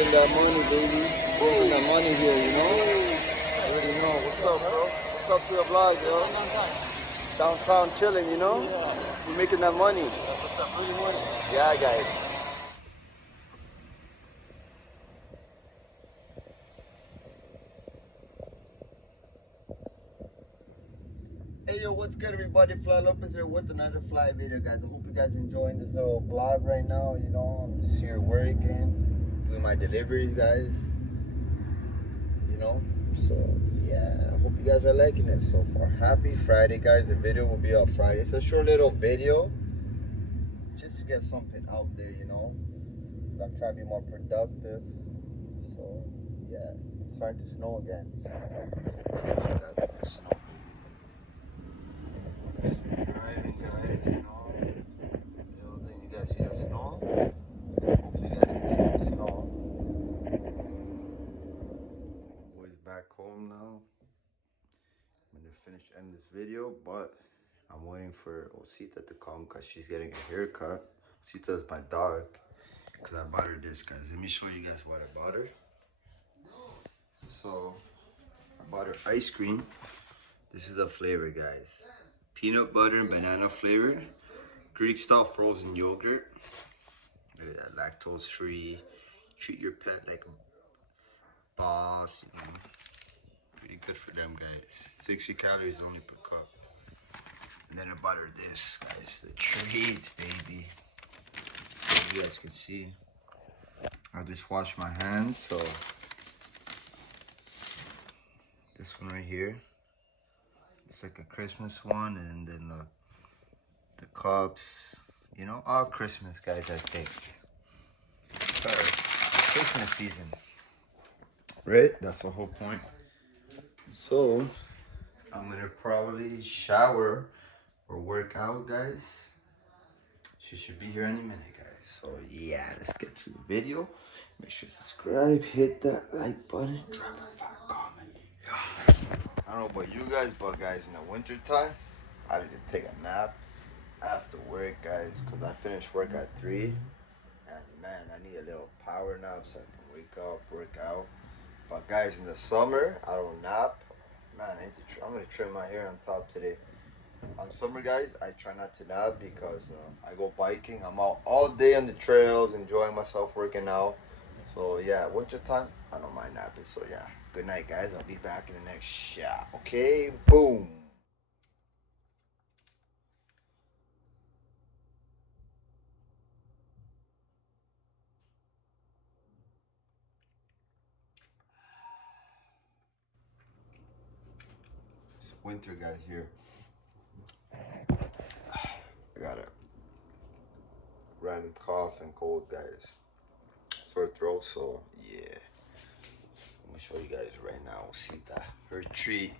Making that money, baby. Making that money here, you know? You already know. What's up, bro? What's up to the vlog, yo? Downtown chilling, you know? We're making that money. What's up, money? Yeah, guys. Hey yo, what's good everybody? Fly Lopez here with another fly video, guys. I hope you guys enjoying this little vlog right now. You know, I'm just here working, doing my deliveries, guys. You know, so yeah, I hope you guys are liking it so far. Happy Friday, guys. The video will be out Friday. It's a short little video, just to get something out there, you know. I'm trying to be more productive. So yeah, it's starting to snow again. So, driving, guys, you know, building. You guys see the snow? Hopefully you guys can see the snow. Boys back home now. I'm gonna finish ending this video, but I'm waiting for Osita to come because she's getting a haircut. Osita is my dog, because I bought her this, guys. Let me show you guys what I bought her. So I bought her ice cream. This is a flavor, guys. Peanut butter and banana flavor. Greek style frozen yogurt. Look at that, lactose free. Treat your pet like a boss, you know. Pretty good for them, guys. 60 calories only per cup. And then I bought her this, guys. The treats, baby. As you guys can see, I just washed my hands, so this one right here. It's like a Christmas one, and then the cups, you know, all Christmas, guys, I picked. First, Christmas season, right? That's the whole point. So, I'm gonna probably shower or work out, guys. She should be here any minute, guys. So, yeah, let's get to the video. Make sure to subscribe, hit that like button, drop a 5 comment. I don't know about you guys, but guys, in the winter time, I like to take a nap after work, guys, because I finish work at 3. And man, I need a little power nap so I can wake up, work out. But guys, in the summer, I don't nap. Man, I'm gonna trim my hair on top today. On summer, guys, I try not to nap because I go biking. I'm out all day on the trails, enjoying myself, working out. So yeah, winter time, I don't mind napping. So yeah, good night, guys. I'll be back in the next shot. Okay, boom. It's winter, guys, here. I got a random cough and cold, guys. Sore throat, so yeah. I'm gonna show you guys right now. Sita, her treat.